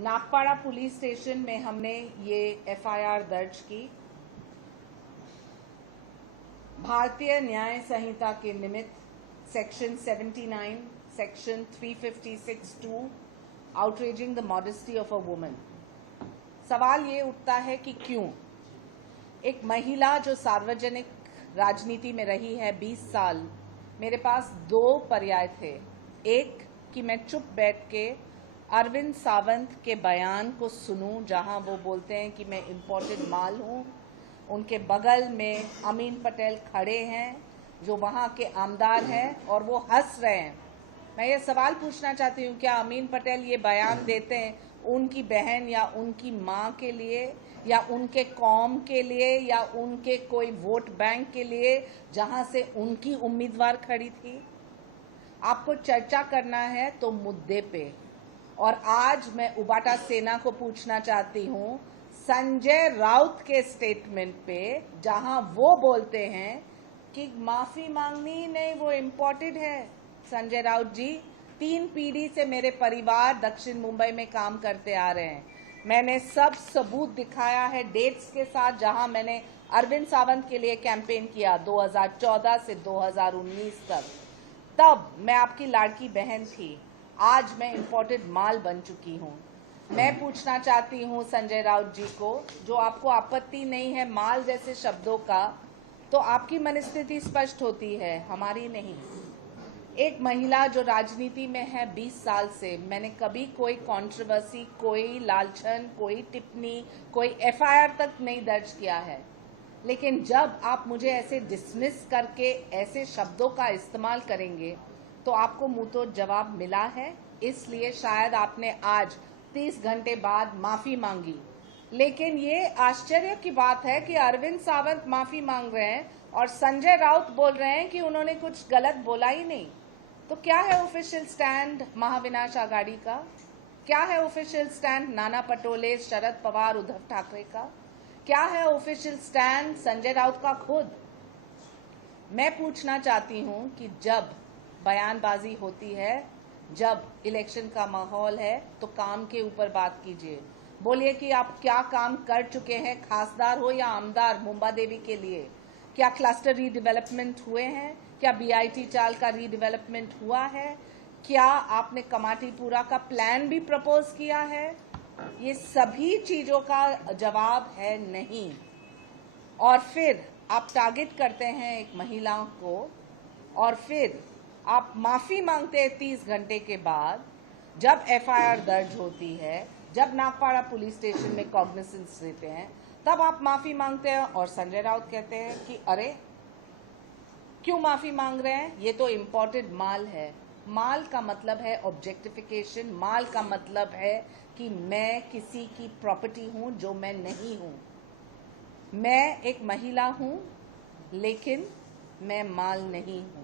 Nagpada police station में हमने ये एफआईआर दर्ज की। भारतीय न्याय संहिता के निमित्त section 79, section 356(2) outraging the modesty of a woman. सवाल ये उठता है कि क्यों एक महिला जो सार्वजनिक राजनीति में रही है 20 साल, मेरे पास दो पर्याय थे। एक कि मैं चुप बैठ के अरविंद सावंत के बयान को सुनूं, जहां वो बोलते हैं कि मैं इम्पोर्टेड माल हूं। उनके बगल में अमीन पटेल खड़े हैं जो वहां के आमदार हैं और वो हंस रहे हैं। मैं ये सवाल पूछना चाहती हूँ, क्या अमीन पटेल ये बयान देते हैं उनकी बहन या उनकी माँ के लिए या उनके कौम के लिए या उनके कोई वोट बैंक के लिए जहां से उनकी उम्मीदवार खड़ी थी? आपको चर्चा करना है तो मुद्दे पे। और आज मैं उबाटा सेना को पूछना चाहती हूँ संजय राउत के स्टेटमेंट पे, जहां वो बोलते हैं कि माफी मांगनी नहीं, वो इम्पोर्टेड है। संजय राउत जी, 3 पीढ़ी से मेरे परिवार दक्षिण मुंबई में काम करते आ रहे हैं। मैंने सब सबूत दिखाया है डेट्स के साथ, जहां मैंने अरविंद सावंत के लिए कैंपेन किया 2014 से 2019 तक। तब मैं आपकी लाड़की बहन थी, आज मैं इम्पोर्टेड माल बन चुकी हूँ। मैं पूछना चाहती हूँ संजय राउत जी को, जो आपको आपत्ति नहीं है माल जैसे शब्दों का, तो आपकी मनस्थिति स्पष्ट होती है, हमारी नहीं। एक महिला जो राजनीति में है 20 साल से, मैंने कभी कोई कंट्रोवर्सी, कोई लालछन, कोई टिप्पणी, कोई एफआईआर तक नहीं दर्ज किया है। लेकिन जब आप मुझे ऐसे डिसमिस करके ऐसे शब्दों का इस्तेमाल करेंगे तो आपको मुंह तो जवाब मिला है। इसलिए शायद आपने आज 30 घंटे बाद माफी मांगी। लेकिन ये आश्चर्य की बात है कि अरविंद सावंत माफी मांग रहे हैं और संजय राउत बोल रहे हैं कि उन्होंने कुछ गलत बोला ही नहीं। तो क्या है ऑफिशियल स्टैंड महाविनाश आघाड़ी का? क्या है ऑफिशियल स्टैंड नाना पटोले, शरद पवार, उद्धव ठाकरे का? क्या है ऑफिशियल स्टैंड संजय राउत का खुद? मैं पूछना चाहती हूं कि जब बयानबाजी होती है, जब इलेक्शन का माहौल है, तो काम के ऊपर बात कीजिए। बोलिए कि आप क्या काम कर चुके हैं, खासदार हो या आमदार, मुंबा देवी के लिए। क्या क्लस्टर रीडेवलपमेंट हुए हैं? क्या बीआईटी चाल का रीडेवलपमेंट हुआ है? क्या आपने कमाटीपुरा का प्लान भी प्रपोज किया है? ये सभी चीजों का जवाब है नहीं। और फिर आप टारगेट करते हैं एक महिला को और फिर आप माफी मांगते हैं 30 घंटे के बाद, जब एफआईआर दर्ज होती है, जब नागपाड़ा पुलिस स्टेशन में कॉग्निसेंस लेते हैं, तब आप माफी मांगते हैं। और संजय राउत कहते हैं कि अरे क्यों माफी मांग रहे हैं, ये तो इम्पोर्टेड माल है। माल का मतलब है ऑब्जेक्टिफिकेशन। माल का मतलब है कि मैं किसी की प्रॉपर्टी हूं जो मैं नहीं हूं। मैं एक महिला हूं, लेकिन मैं माल नहीं हूं।